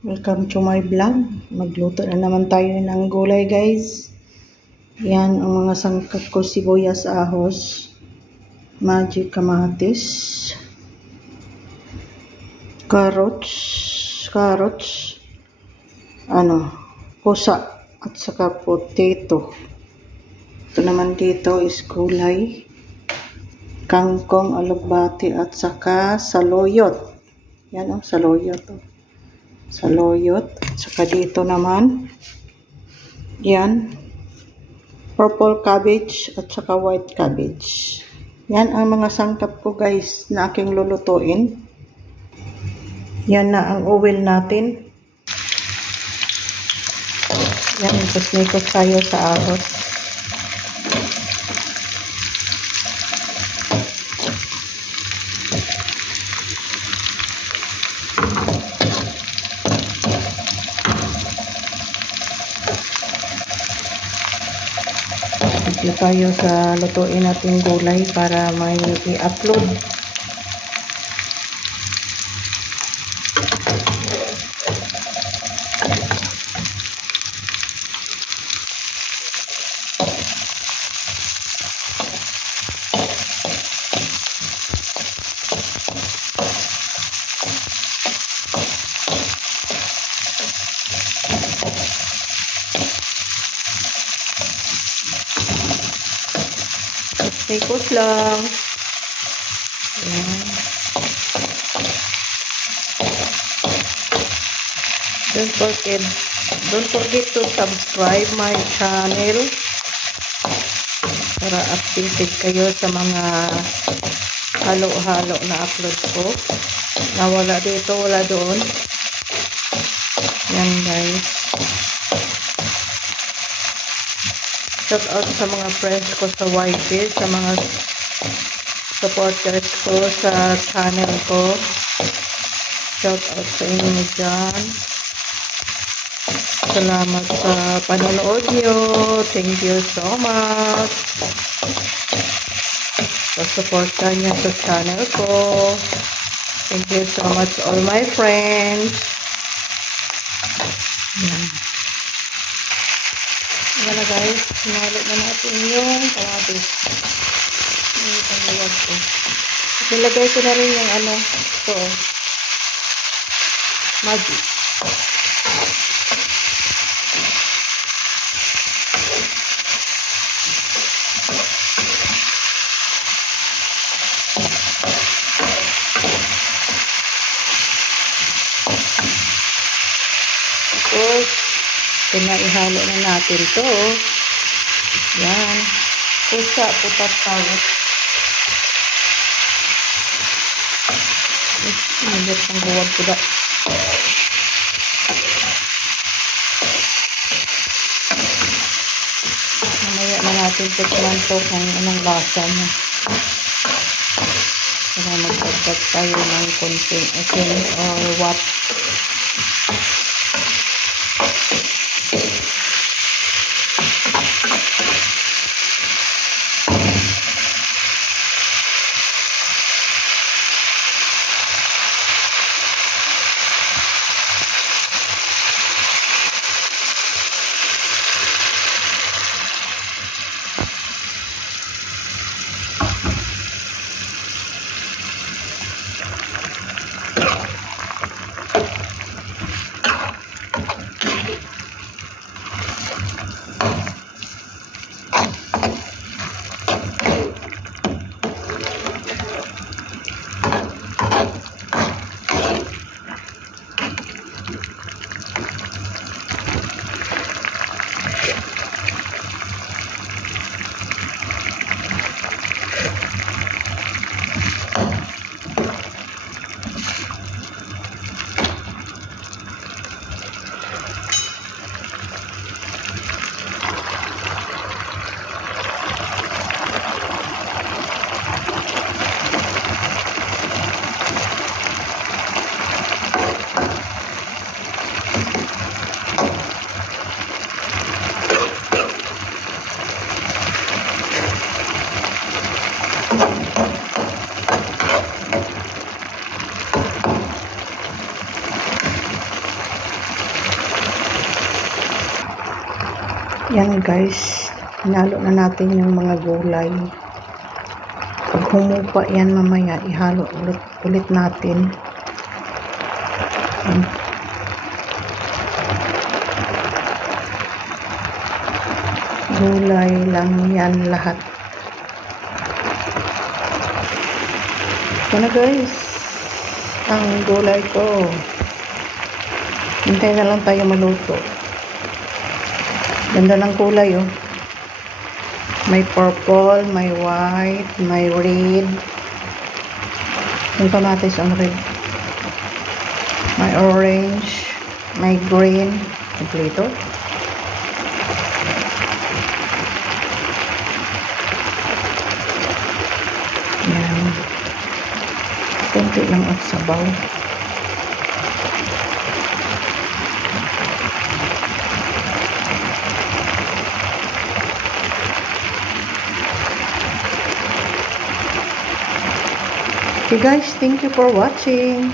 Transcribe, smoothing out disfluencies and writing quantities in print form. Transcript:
Welcome to my vlog. Magluto na naman tayo ng gulay, guys. Yan ang mga sangkap ko: sibuyas, ahos, magic kamatis, carrots, pusa, at saka potato. Ito naman dito is gulay, kangkong, alugbati, at saka saluyot. Yan saluyot. Saluyot. At saka dito naman, yan, purple cabbage at saka white cabbage. Yan ang mga sangkap ko, guys, na aking lulutuin. Yan na ang oil natin. Yan, ikot-ikot tayo sa ahos. Ito tayo sa lutuin natin gulay para may i-upload. Ikot lang. Ayan. Don't forget to subscribe my channel para updated kayo sa mga halo-halo na upload ko. Na wala dito, wala doon. Yan, guys. Shout out sa mga friends ko sa YT, sa mga supporters ko sa channel ko. Shout out sa inyo dyan. Salamat sa panonood nyo. Thank you so much. Pasuporta nyo sa channel ko. Thank you so much, all my friends. Yan na, guys, sinalo na natin yung kamatis. Yung pangluwag ko. At nilagay ko na rin yung ito, magic. Tapos, ihalo na natin to. Yan. Pusa, putat-tawat. Nagit ang buwag ko da. Mamaya na natin tikman to kung anong lasa niya. Para magdagdag tayo ng konting asin or what. Yan guys, hinalo na natin yung mga gulay. Pag humupa yan mamaya, ihalo ulit natin. Yan. Gulay lang yan lahat. Ito na guys, ang gulay ko. Hintay na lang tayo maluto. Ganda ng kulay oh. May purple, may white, may red. Yung kamatis ang red. May orange, may green. Kompleto. Yan. Kunti lang at sabaw. Okay guys, thank you for watching.